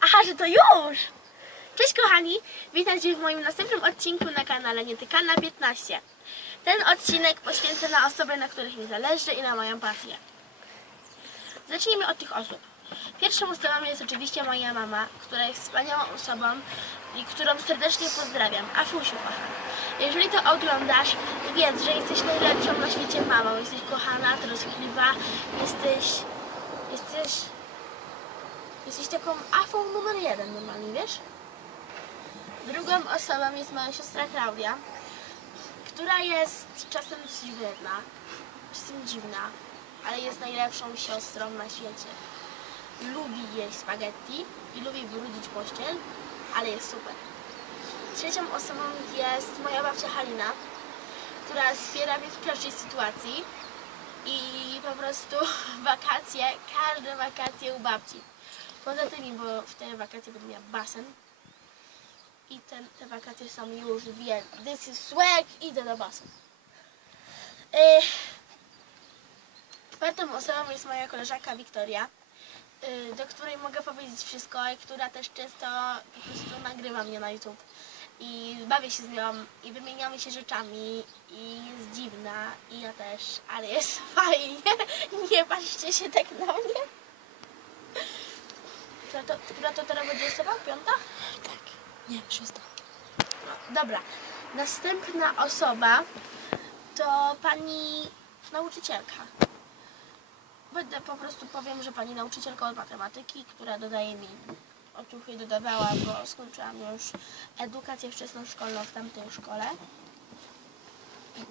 Aha, że to już! Cześć kochani, witajcie w moim następnym odcinku na kanale Nietykana 15. Ten odcinek poświęcę na osoby, na których mi zależy i na moją pasję. Zacznijmy od tych osób. Pierwszą osobą jest oczywiście moja mama, która jest wspaniałą osobą i którą serdecznie pozdrawiam. Afusiu, kochana. Jeżeli to oglądasz, wiedz, że jesteś najlepszą na świecie mamą. Jesteś kochana, troskliwa, jesteś... jesteś... Jesteś taką afą numer jeden normalnie, wiesz? Drugą osobą jest moja siostra Klaudia, która jest czasem dziwna, czasem dziwna, ale jest najlepszą siostrą na świecie. Lubi jeść spaghetti i lubi brudzić pościel, ale jest super. Trzecią osobą jest moja babcia Halina, która wspiera mnie w każdej sytuacji i po prostu wakacje, każde wakacje u babci. Poza tymi, bo w te wakacje będę miała basen i te, te wakacje są już dwie. This is swag, idę na basen. Yy, czwartą osobą jest moja koleżanka Wiktoria, yy, do której mogę powiedzieć wszystko i która też często po prostu nagrywa mnie na YouTube. I bawię się z nią i wymieniamy się rzeczami i jest dziwna i ja też, ale jest fajnie. Nie patrzcie się tak na mnie. Która to, która to teraz będzie osoba? Piąta? Tak. Nie, szósta. No, dobra. Następna osoba to pani nauczycielka. Będę po prostu powiem, że pani nauczycielka od matematyki, która dodaje mi otuchy dodawała, bo skończyłam już edukację wczesnoszkolną w tamtej szkole.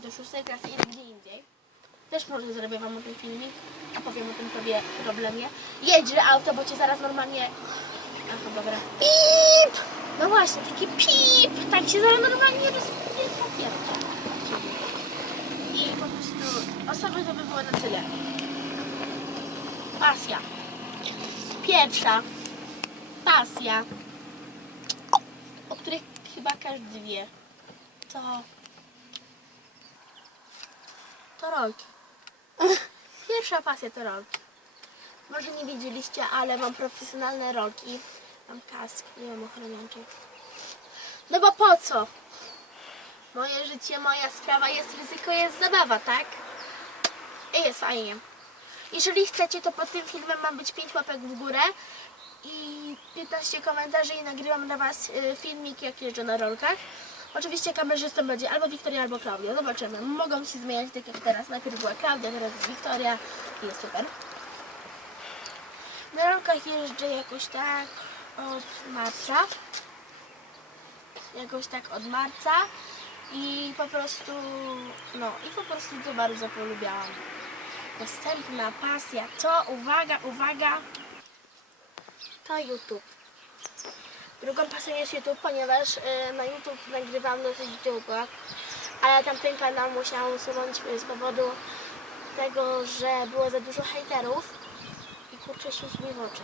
Do szóstej klasy i gdzie indziej. Też może zrobię wam o tym filmik, a powiem o tym sobie problemie. Jedź, auto, bo cię zaraz normalnie... Aha, dobra. Pip! No właśnie, taki pip! Tak się zaraz normalnie pierwsza. I po prostu osoby to by było na tyle. Pasja. Pierwsza. Pasja. O których chyba każdy wie. To... To rolki. Pierwsza pasja to rolki. Może nie wiedzieliście, ale mam profesjonalne rolki. Mam kask, nie mam ochroniaczy. No bo po co? Moje życie, moja sprawa jest ryzyko, jest zabawa, tak? I jest fajnie. Jeżeli chcecie, to pod tym filmem ma być 5 łapek w górę i 15 komentarzy i nagrywam dla Was y, filmik, jak jeżdżę na rolkach. Oczywiście kamerzystą będzie albo Wiktoria, albo Klaudia. Zobaczymy. Mogą się zmieniać tak jak teraz. Najpierw była Klaudia, teraz jest Wiktoria i jest super. Na rolkach jeżdżę jakoś tak od marca. Jakoś tak od marca. I po prostu, no i po prostu to bardzo polubiałam. Następna pasja to, uwaga, uwaga, to YouTube. Drugą pasją jest YouTube, ponieważ y, na YouTube nagrywam dosyć długo, ale tamten kanał musiałam usunąć y, z powodu tego, że było za dużo hejterów i kurczę świeci mi w oczy.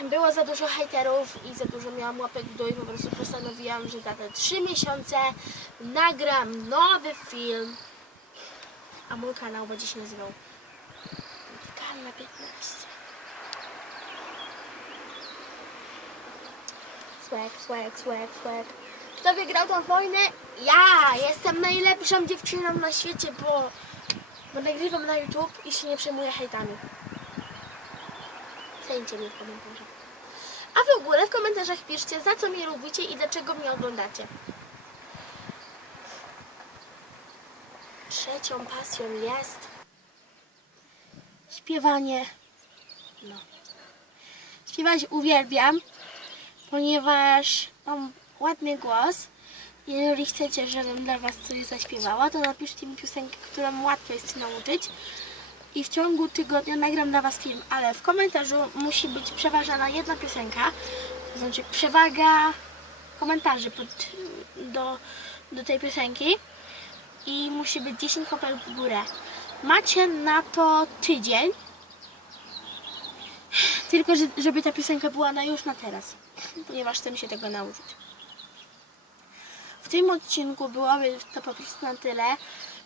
Y, było za dużo hejterów i za dużo miałam łapek w dół i po prostu postanowiłam, że za te 3 miesiące nagram nowy film, a mój kanał będzie się nazywał Kanał 15. Swag, swag, swag, swag. Kto wygrał tą wojnę? Ja! Jestem najlepszą dziewczyną na świecie, bo, bo nagrywam na YouTube i się nie przejmuję hejtami. Cencie mnie w komentarzach. A w ogóle w komentarzach piszcie, za co mnie lubicie i dlaczego mnie oglądacie. Trzecią pasją jest śpiewanie. No. Śpiewać uwielbiam, ponieważ mam ładny głos. Jeżeli chcecie, żebym dla Was coś zaśpiewała, to napiszcie mi piosenkę, którą łatwo jest nauczyć. I w ciągu tygodnia nagram dla Was film, ale w komentarzu musi być przeważana jedna piosenka, to znaczy przewaga komentarzy pod, do, do tej piosenki i musi być 10 kopel w górę. Macie na to tydzień, tylko że- żeby ta piosenka była na już na teraz, ponieważ chcę się tego nauczyć. W tym odcinku byłoby to po prostu na tyle,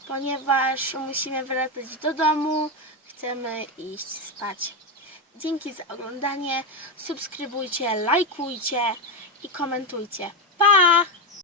ponieważ musimy wracać do domu, chcemy iść spać. Dzięki za oglądanie. Subskrybujcie, lajkujcie i komentujcie. Pa!